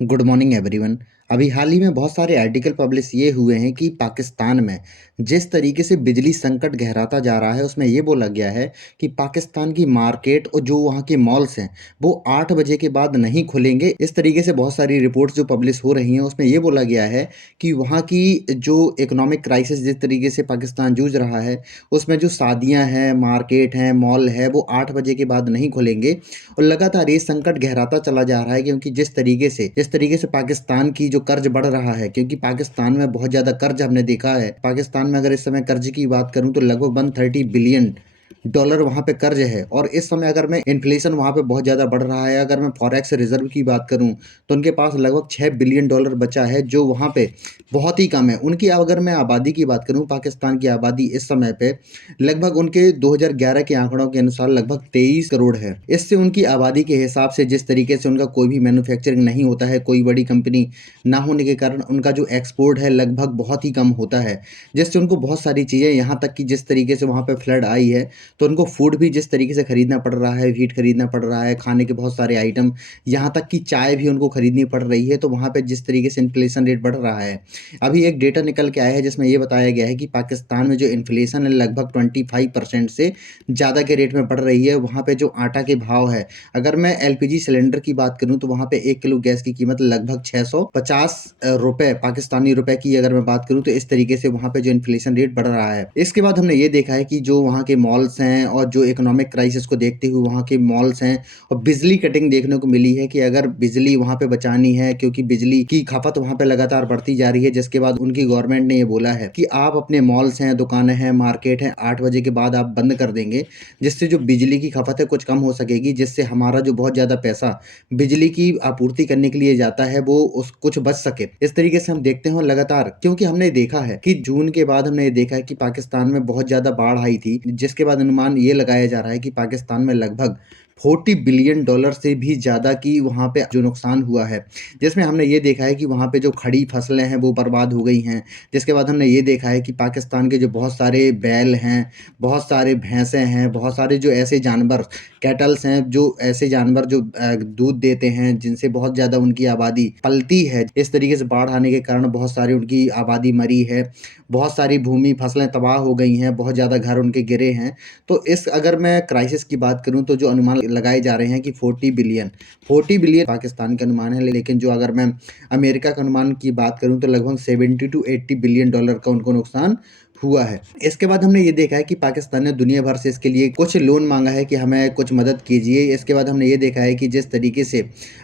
Good morning everyone. अभी हाल ही में बहुत सारे आर्टिकल पब्लिश ये हुए हैं कि पाकिस्तान में जिस तरीके से बिजली संकट गहराता जा रहा है उसमें ये बोला गया है कि पाकिस्तान की मार्केट और जो वहाँ के मॉल्स हैं वो 8 बजे के बाद नहीं खुलेंगे। इस तरीके से बहुत सारी रिपोर्ट्स जो पब्लिश हो रही हैं उसमें ये बोला गया है कि वहाँ की जो इकोनॉमिक क्राइसिस जिस तरीके से पाकिस्तान जूझ रहा है उसमें जो शादियाँ हैं, मार्केट हैं, मॉल है, वो 8 बजे के बाद नहीं खुलेंगे। और लगातार ये संकट गहराता चला जा रहा है क्योंकि जिस तरीके से पाकिस्तान की जो कर्ज बढ़ रहा है, क्योंकि पाकिस्तान में बहुत ज़्यादा कर्ज हमने देखा है। पाकिस्तान में अगर इस समय कर्ज की बात करूं तो लगभग 130 बिलियन डॉलर वहाँ पे कर्ज है। और इस समय अगर मैं इन्फ्लेशन वहाँ पे बहुत ज़्यादा बढ़ रहा है। अगर मैं फॉरेक्स रिजर्व की बात करूं तो उनके पास लगभग 6 बिलियन डॉलर बचा है जो वहाँ पे बहुत ही कम है। उनकी अगर मैं आबादी की बात करूं, पाकिस्तान की आबादी इस समय पे लगभग उनके 2011 के आंकड़ों के अनुसार लगभग 23 करोड़ है। इससे उनकी आबादी के हिसाब से जिस तरीके से उनका कोई भी मैन्युफैक्चरिंग नहीं होता है, कोई बड़ी कंपनी ना होने के कारण उनका जो एक्सपोर्ट है लगभग बहुत ही कम होता है, जिससे उनको बहुत सारी चीज़ें, यहाँ तक कि जिस तरीके से वहाँ पे फ्लड आई है तो उनको फूड भी जिस तरीके से खरीदना पड़ रहा है, वीट खरीदना पड़ रहा है, खाने के बहुत सारे आइटम, यहाँ तक कि चाय भी उनको खरीदनी पड़ रही है। तो वहाँ पे जिस तरीके से इन्फ्लेशन रेट बढ़ रहा है, अभी एक डेटा निकल के आया है जिसमें ये बताया गया है कि पाकिस्तान में जो इन्फ्लेशन है लगभग 25% से ज़्यादा के रेट में बढ़ रही है। वहाँ पे जो आटा के भाव है, अगर मैं एलपीजी सिलेंडर की बात करूँ तो वहाँ पे 1 किलो गैस की कीमत लगभग 650 रुपए, पाकिस्तानी रुपए की अगर मैं बात करूँ तो इस तरीके से वहाँ पे जो इन्फ्लेशन रेट बढ़ रहा है। इसके बाद हमने ये देखा है कि जो वहाँ के मॉल्स हैं और जो इकोनॉमिक क्राइसिस को देखते हुए वहाँ के मॉल्स हैं, और बिजली कटिंग देखने को मिली है कि अगर बिजली वहाँ पे बचानी है, क्योंकि बिजली की खपत वहाँ पे लगातार बढ़ती जा रही है, जिसके बाद उनकी गवर्नमेंट ने ये बोला है कि आप अपने मॉल्स हैं, दुकानें हैं, मार्केट हैं, 8 बजे के बाद आप बंद कर देंगे, जिससे जो बिजली की खपत है कुछ कम हो सकेगी, जिससे हमारा जो बहुत ज़्यादा पैसा बिजली की आपूर्ति करने के लिए जाता है वो उस कुछ बच सके। इस तरीके से हम देखते हैं लगातार, क्योंकि हमने देखा है कि जून के बाद हमने ये देखा है कि पाकिस्तान में बहुत ज़्यादा बाढ़ आई थी, जिसके बाद अनुमान ये लगाया जा रहा है कि पाकिस्तान में लगभग 40 बिलियन डॉलर से भी ज़्यादा की वहाँ पे जो नुकसान हुआ है, जिसमें हमने ये देखा है कि वहाँ पे जो खड़ी फसलें हैं वो बर्बाद हो गई हैं। जिसके बाद हमने ये देखा है कि पाकिस्तान के जो बहुत सारे बैल हैं, बहुत सारे भैंसें हैं, बहुत सारे जो ऐसे जानवर, कैटल्स हैं, जो ऐसे जानवर जो दूध देते हैं, जिनसे बहुत ज़्यादा उनकी आबादी पलती है। इस तरीके से बाढ़ आने के कारण बहुत सारी उनकी आबादी मरी है, बहुत सारी भूमि फसलें तबाह हो गई हैं, बहुत ज़्यादा घर उनके गिरे हैं। तो इस अगर मैं क्राइसिस की बात करूँ तो जो अनुमान लगाए जा रहे हैं कि 40 बिलियन पाकिस्तान का अनुमान है, लेकिन जो अगर मैं अमेरिका के अनुमान की बात करूँ तो लगभग 70 टू 80 बिलियन डॉलर का उनको नुकसान हुआ है। इसके बाद हमने ये देखा है कि पाकिस्तान ने दुनिया भर से इसके लिए कुछ लोन मांगा है कि हमें कुछ मदद कीजिए। इसके बाद हमने ये देखा है कि जिस तरीके से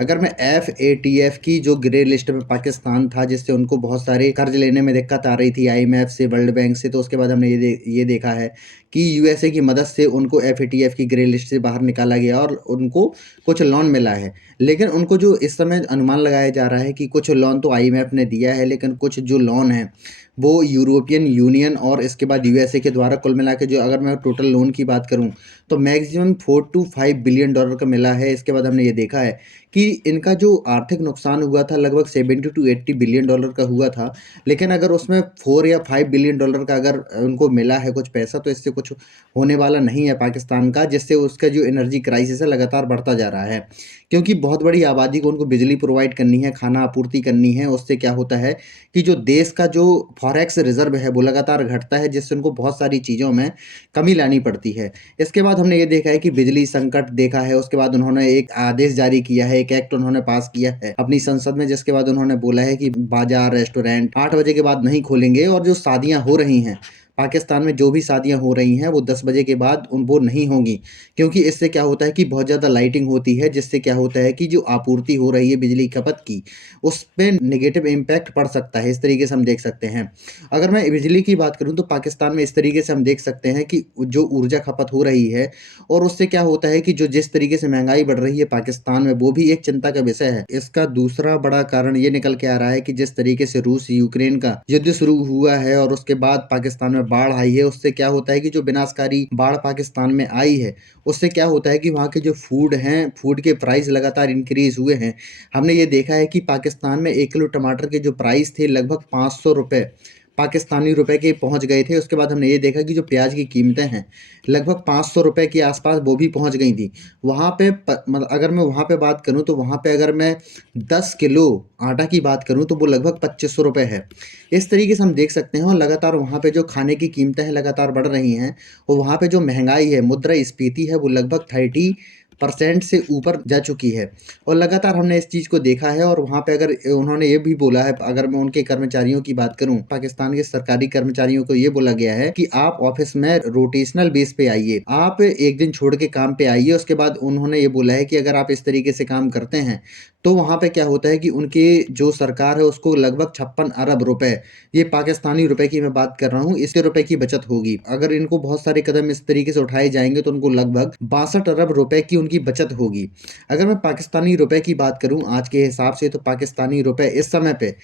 अगर मैं FATF की जो ग्रे लिस्ट में पाकिस्तान था, जिससे उनको बहुत सारे कर्ज लेने में दिक्कत आ रही थी IMF से, वर्ल्ड बैंक से, तो उसके बाद हमने ये देखा है कि USA की मदद से उनको FATF की ग्रे लिस्ट से बाहर निकाला गया और उनको कुछ लोन मिला है। लेकिन उनको जो इस समय अनुमान लगाया जा रहा है कि कुछ लोन तो IMF ने दिया है, लेकिन कुछ जो लोन है वो यूरोपियन यूनियन और इसके बाद USA के द्वारा कुल मिला के, जो अगर मैं टोटल लोन की बात करूं तो मैक्सिमम 4 टू 5 बिलियन डॉलर का मिला है। इसके बाद हमने ये देखा है कि इनका जो आर्थिक नुकसान हुआ था लगभग 70 टू 80 बिलियन डॉलर का हुआ था। लेकिन अगर उसमें 4 या 5 बिलियन डॉलर का अगर उनको मिला है कुछ पैसा, तो इससे कुछ होने वाला नहीं है पाकिस्तान का, जिससे उसका जो एनर्जी क्राइसिस है लगातार बढ़ता जा रहा है। क्योंकि बहुत बड़ी आबादी को उनको बिजली प्रोवाइड करनी है, खाना आपूर्ति करनी है। उससे क्या होता है कि जो देश का जो फॉरेक्स रिजर्व है वो लगातार घटता है, जिससे उनको बहुत सारी चीज़ों में कमी लानी पड़ती है। इसके बाद हमने ये देखा है कि बिजली संकट देखा है, उसके बाद उन्होंने एक आदेश जारी किया है, एक एक्ट उन्होंने पास किया है अपनी संसद में, जिसके बाद उन्होंने बोला है कि बाजार, रेस्टोरेंट 8 बजे के बाद नहीं खोलेंगे, और जो शादियां हो रही हैं पाकिस्तान में, जो भी शादियां हो रही हैं वो 10 बजे के बाद वो नहीं होंगी। क्योंकि इससे क्या होता है कि बहुत ज़्यादा लाइटिंग होती है, जिससे क्या होता है कि जो आपूर्ति हो रही है बिजली खपत की, उस पे नेगेटिव इम्पैक्ट पड़ सकता है। इस तरीके से हम देख सकते हैं। अगर मैं बिजली की बात करूँ तो पाकिस्तान में इस तरीके से हम देख सकते हैं कि जो ऊर्जा खपत हो रही है, और उससे क्या होता है कि जो जिस तरीके से महंगाई बढ़ रही है पाकिस्तान में, वो भी एक चिंता का विषय है। इसका दूसरा बड़ा कारण ये निकल के आ रहा है कि जिस तरीके से रूस यूक्रेन का युद्ध शुरू हुआ है और उसके बाद पाकिस्तान में बाढ़ आई है, उससे क्या होता है कि जो विनाशकारी बाढ़ पाकिस्तान में आई है, उससे क्या होता है कि वहाँ के जो फूड हैं, फूड के प्राइस लगातार इंक्रीज हुए हैं। हमने ये देखा है कि पाकिस्तान में 1 किलो टमाटर के जो प्राइस थे लगभग 500 रुपये, पाकिस्तानी रुपए के पहुंच गए थे। उसके बाद हमने ये देखा कि जो प्याज की कीमतें हैं लगभग 500 रुपए के आसपास वो भी पहुंच गई थी। वहाँ पे मतलब अगर मैं वहाँ पे बात करूँ तो वहाँ पे अगर मैं 10 किलो आटा की बात करूँ तो वो लगभग 2500 रुपए है। इस तरीके से हम देख सकते हैं और लगातार वहाँ पे जो खाने की कीमतें हैं लगातार बढ़ रही हैं और वहाँ पे जो महंगाई है, मुद्रास्फीति है, वो लगभग 30% से ऊपर जा चुकी है। और लगातार हमने इस चीज़ को देखा है और वहाँ पे अगर उन्होंने ये भी बोला है, अगर मैं उनके कर्मचारियों की बात करूँ, पाकिस्तान के सरकारी कर्मचारियों को ये बोला गया है कि आप ऑफिस में रोटेशनल बेस पे आइए, आप एक दिन छोड़ के काम पे आइए। उसके बाद उन्होंने ये बोला है कि अगर आप इस तरीके से काम करते हैं तो वहाँ पे क्या होता है कि उनकी जो सरकार है उसको लगभग 56 अरब रुपए, ये पाकिस्तानी रुपए की मैं बात कर रहा हूँ, इसके रुपए की बचत होगी। अगर इनको बहुत सारे कदम इस तरीके से उठाए जाएंगे तो उनको लगभग 62 अरब रुपए की उनकी बचत होगी। अगर मैं पाकिस्तानी रुपए की बात करूं आज के हिसाब से तो पाकिस्तानी रुपए इस समय पे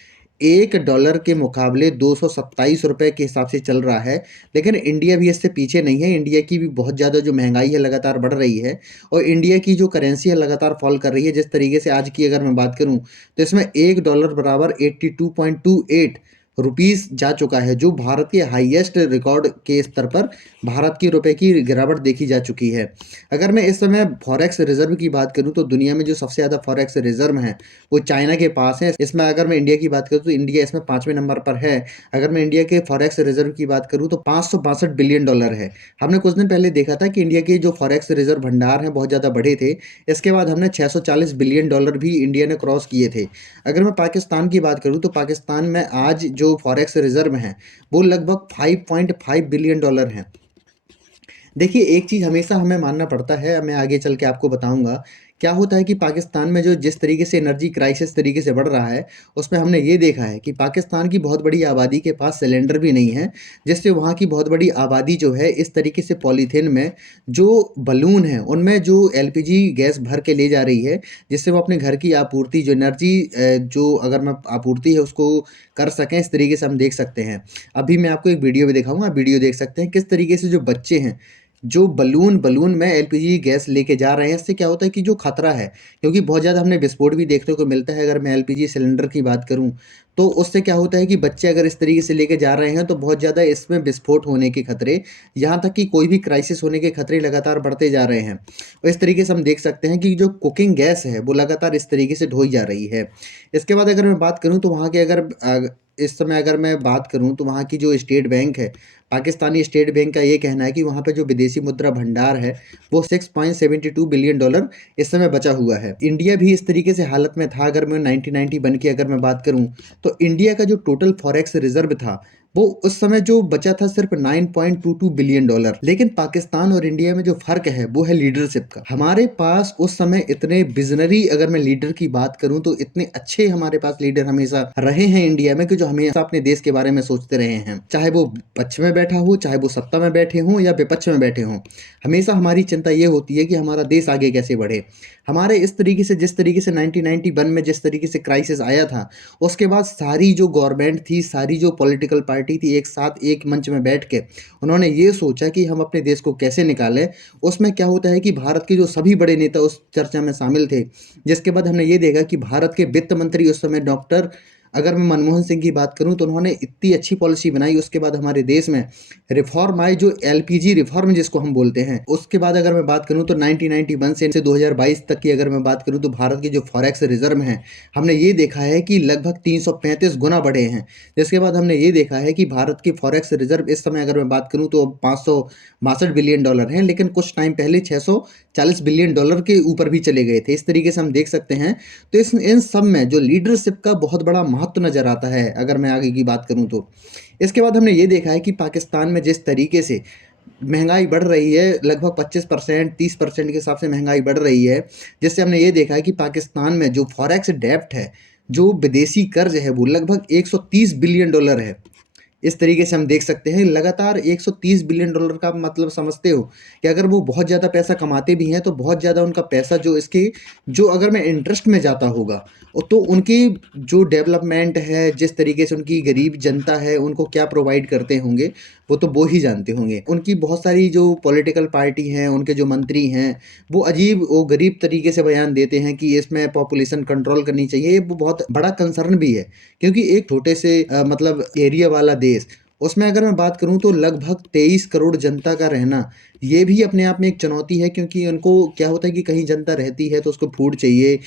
$1 के मुकाबले 227 रुपए के हिसाब से चल रहा है। लेकिन इंडिया भी इससे पीछे नहीं है, इंडिया की भी बहुत ज़्यादा जो महंगाई है लगातार बढ़ रही है और इंडिया की जो करेंसी है लगातार फॉल कर रही है। जिस तरीके से आज की अगर मैं बात करूं तो इसमें $1 बराबर 82.28 रुपीस जा चुका है, जो भारत के हाईएस्ट रिकॉर्ड के स्तर पर भारत की रुपए की गिरावट देखी जा चुकी है। अगर मैं इस समय फॉरेक्स रिजर्व की बात करूं तो दुनिया में जो सबसे ज़्यादा फॉरेक्स रिजर्व हैं वो चाइना के पास है। इसमें अगर मैं इंडिया की बात करूं तो इंडिया इसमें 5वें नंबर पर है। अगर मैं इंडिया के फॉरेक्स रिजर्व की बात करूं तो $562 बिलियन है। हमने कुछ दिन पहले देखा था कि इंडिया के जो फॉरेक्स रिजर्व भंडार हैं बहुत ज़्यादा बढ़े थे। इसके बाद हमने $640 बिलियन भी इंडिया ने क्रॉस किए थे। अगर मैं पाकिस्तान की बात करूं तो पाकिस्तान में आज जो फॉरेक्स रिजर्व हैं वो लगभग $5.5 बिलियन हैं। देखिए, एक चीज़ हमेशा हमें मानना पड़ता है, मैं आगे चल के आपको बताऊँगा। क्या होता है कि पाकिस्तान में जो जिस तरीके से एनर्जी क्राइसिस तरीके से बढ़ रहा है, उसमें हमने ये देखा है कि पाकिस्तान की बहुत बड़ी आबादी के पास सिलेंडर भी नहीं है, जिससे वहाँ की बहुत बड़ी आबादी जो है इस तरीके से पॉलीथीन में जो बलून हैं, उनमें जो एलपीजी गैस भर के ले जा रही है, जिससे वो अपने घर की आपूर्ति जो एनर्जी जो अगर मैं आपूर्ति है उसको कर सकें, इस तरीके से हम देख सकते हैं। अभी मैं आपको एक वीडियो भी दिखाऊँगा, आप वीडियो देख सकते हैं किस तरीके से जो बच्चे हैं जो बलून बलून में एलपीजी गैस लेके जा रहे हैं। इससे क्या होता है कि जो खतरा है, क्योंकि बहुत ज़्यादा हमने विस्फोट भी देखने को मिलता है। अगर मैं एलपीजी सिलेंडर की बात करूं तो उससे क्या होता है कि बच्चे अगर इस तरीके से लेके जा रहे हैं तो बहुत ज़्यादा इसमें विस्फोट होने के खतरे, यहाँ तक कि कोई भी क्राइसिस होने के खतरे लगातार बढ़ते जा रहे हैं। और इस तरीके से हम देख सकते हैं कि जो कुकिंग गैस है वो लगातार इस तरीके से ढोई जा रही है। इसके बाद अगर मैं बात करूं तो वहाँ के अगर इस समय अगर मैं बात करूं तो वहाँ की जो स्टेट बैंक है, पाकिस्तानी स्टेट बैंक का ये कहना है कि वहाँ पे जो विदेशी मुद्रा भंडार है वो $6.72 बिलियन इस समय बचा हुआ है। इंडिया भी इस तरीके से हालत में था। अगर मैं 1991 की अगर मैं बात करूं तो इंडिया का जो टोटल फॉरेक्स रिजर्व था वो उस समय जो बचा था सिर्फ $9.22 बिलियन। लेकिन पाकिस्तान और इंडिया में जो फर्क है वो है लीडरशिप का। हमारे पास उस समय इतने विजनरी, अगर मैं लीडर की बात करूं तो इतने अच्छे हमारे पास लीडर हमेशा रहे हैं इंडिया में कि जो हमेशा अपने देश के बारे में सोचते रहे हैं, चाहे वो पक्ष में बैठा हो, चाहे वो सत्ता में बैठे हों या विपक्ष में बैठे हों। हमेशा हमारी चिंता ये होती है कि हमारा देश आगे कैसे बढ़े। हमारे इस तरीके से जिस तरीके से 1991 में जिस तरीके से क्राइसिस आया था, उसके बाद सारी जो गवर्नमेंट थी, सारी जो पॉलिटिकल पार्टी थी, एक साथ एक मंच में बैठ के उन्होंने ये सोचा कि हम अपने देश को कैसे निकालें। उसमें क्या होता है कि भारत के जो सभी बड़े नेता उस चर्चा में शामिल थे, जिसके बाद हमने ये देखा कि भारत के वित्त मंत्री उस समय डॉक्टर, अगर मैं मनमोहन सिंह की बात करूं तो उन्होंने इतनी अच्छी पॉलिसी बनाई। उसके बाद हमारे देश में रिफॉर्म आए, जो एलपीजी रिफॉर्म जिसको हम बोलते हैं। उसके बाद अगर मैं बात करूं तो 1991 से 2022 तक की अगर मैं बात करूं तो भारत के जो फॉरेक्स रिजर्व हैं, हमने ये देखा है कि लगभग 335 गुना बढ़े हैं। जिसके बाद हमने ये देखा है कि भारत के फॉरेक्स रिजर्व इस समय अगर मैं बात करूं तो अब $562 बिलियन हैं, लेकिन कुछ टाइम पहले $640 बिलियन के ऊपर भी चले गए थे। इस तरीके से हम देख सकते हैं। तो इस इन सब में जो लीडरशिप का बहुत बड़ा महत्व नजर आता है, अगर मैं आगे की बात करूं तो। इसके बाद हमने ये देखा है कि पाकिस्तान में जिस तरीके से महंगाई बढ़ रही है, लगभग 25% 30% के हिसाब से महंगाई बढ़ रही है, जिससे हमने ये देखा है कि पाकिस्तान में जो फॉरेक्स डेब्ट है, जो विदेशी कर्ज है, वो लगभग $130 बिलियन है। इस तरीके से हम देख सकते हैं लगातार $130 बिलियन का मतलब समझते हो कि अगर वो बहुत ज़्यादा पैसा कमाते भी हैं तो बहुत ज़्यादा उनका पैसा जो इसके जो अगर मैं इंटरेस्ट में जाता होगा तो उनकी जो डेवलपमेंट है, जिस तरीके से उनकी गरीब जनता है उनको क्या प्रोवाइड करते होंगे वो ही जानते होंगे। उनकी बहुत सारी जो पॉलिटिकल पार्टी हैं, उनके जो मंत्री हैं, वो अजीब वो गरीब तरीके से बयान देते हैं कि इसमें पॉपुलेशन कंट्रोल करनी चाहिए। वो बहुत बड़ा कंसर्न भी है, क्योंकि एक छोटे से मतलब एरिया वाला देश देश, उसमें अगर मैं बात करूँ तो लगभग 23 करोड़ जनता का रहना, ये भी अपने आप में एक चुनौती है क्योंकि उनको क्या होता है कि कहीं जनता रहती है तो उसको फूड चाहिए,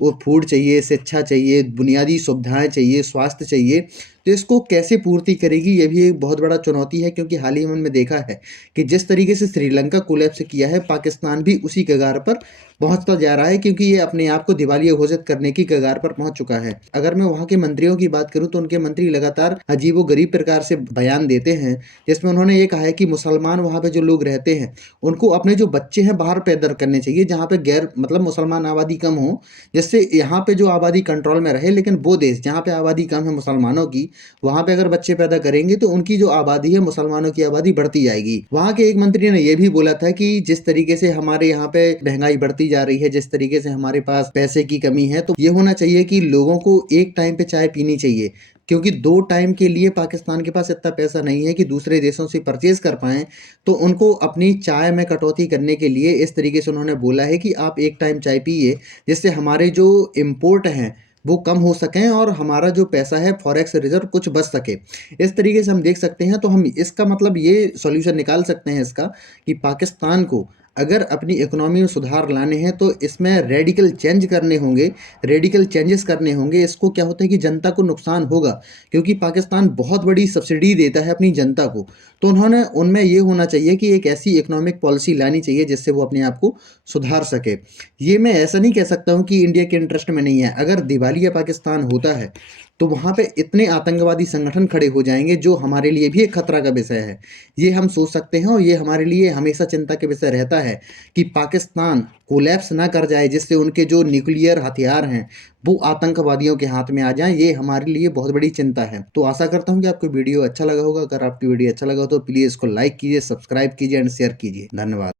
वो फूड चाहिए, शिक्षा चाहिए, बुनियादी सुविधाएँ चाहिए, स्वास्थ्य चाहिए, तो इसको कैसे पूर्ति करेगी ये भी एक बहुत बड़ा चुनौती है क्योंकि हाल ही में हमने देखा है कि जिस तरीके से श्रीलंका कोलैप्स किया है, पाकिस्तान भी उसी कगार पर पहुँचता जा रहा है क्योंकि ये अपने आप को दिवालिया घोषित करने की कगार पर पहुँच चुका है। अगर मैं वहाँ के मंत्रियों की बात करूँ तो उनके मंत्री लगातार अजीबो-गरीब प्रकार से बयान देते हैं, जिसमें उन्होंने ये कहा है कि मुसलमान वहाँ पे जो लोग रहते हैं, उनको अपने जो बच्चे हैं बाहर पैदा करने चाहिए जहाँ पे गैर मतलब मुसलमान आबादी कम हो, जिससे यहाँ पे जो आबादी कंट्रोल में रहे लेकिन वो देश जहाँ पे आबादी कम है मुसलमानों की, वहाँ पे अगर बच्चे पैदा करेंगे तो उनकी जो आबादी है मुसलमानों की आबादी बढ़ती जाएगी। वहाँ के एक मंत्री ने ये भी बोला था कि जिस तरीके से हमारे यहाँ पे महंगाई बढ़ती जा रही है, जिस तरीके से हमारे पास पैसे की कमी है, तो ये होना चाहिए कि लोगों को एक टाइम पे चाय पीनी चाहिए। क्योंकि 2 टाइम के लिए पाकिस्तान के पास इतना पैसा नहीं है कि दूसरे देशों से परचेज़ कर पाएँ, तो उनको अपनी चाय में कटौती करने के लिए इस तरीके से उन्होंने बोला है कि आप एक टाइम चाय पीजिए, जिससे हमारे जो इम्पोर्ट हैं, वो कम हो सकें और हमारा जो पैसा है फॉरेक्स रिज़र्व कुछ बच सके। इस तरीके से हम देख सकते हैं तो हम इसका मतलब ये सॉल्यूशन निकाल सकते हैं इसका कि पाकिस्तान को अगर अपनी इकोनॉमी में सुधार लाने हैं तो इसमें रेडिकल चेंज करने होंगे, रेडिकल चेंजेस करने होंगे। इसको क्या होता है कि जनता को नुकसान होगा क्योंकि पाकिस्तान बहुत बड़ी सब्सिडी देता है अपनी जनता को। तो उन्होंने उनमें ये होना चाहिए कि एक ऐसी इकोनॉमिक पॉलिसी लानी चाहिए जिससे वो अपने आप को सुधार सके। ये मैं ऐसा नहीं कह सकता हूँ कि इंडिया के इंटरेस्ट में नहीं है। अगर दिवालिया पाकिस्तान होता है, तो वहाँ पे इतने आतंकवादी संगठन खड़े हो जाएँगे जो हमारे लिए भी एक खतरा का विषय है। ये हम सोच सकते हैं और ये हमारे लिए हमेशा चिंता का विषय रहता है कि पाकिस्तान कोलैप्स ना कर जाए जिससे उनके जो न्यूक्लियर हथियार हैं, वो आतंकवादियों के हाथ में आ जाएँ, ये हमारे लिए बहुत बड़ी चिंता है। तो आशा करता हूँ कि आपको वीडियो अच्छा लगा होगा। अगर आपको वीडियो अच्छा लगा हो तो प्लीज़ इसको लाइक कीजिए, सब्सक्राइब कीजिए एंड शेयर कीजिए। धन्यवाद।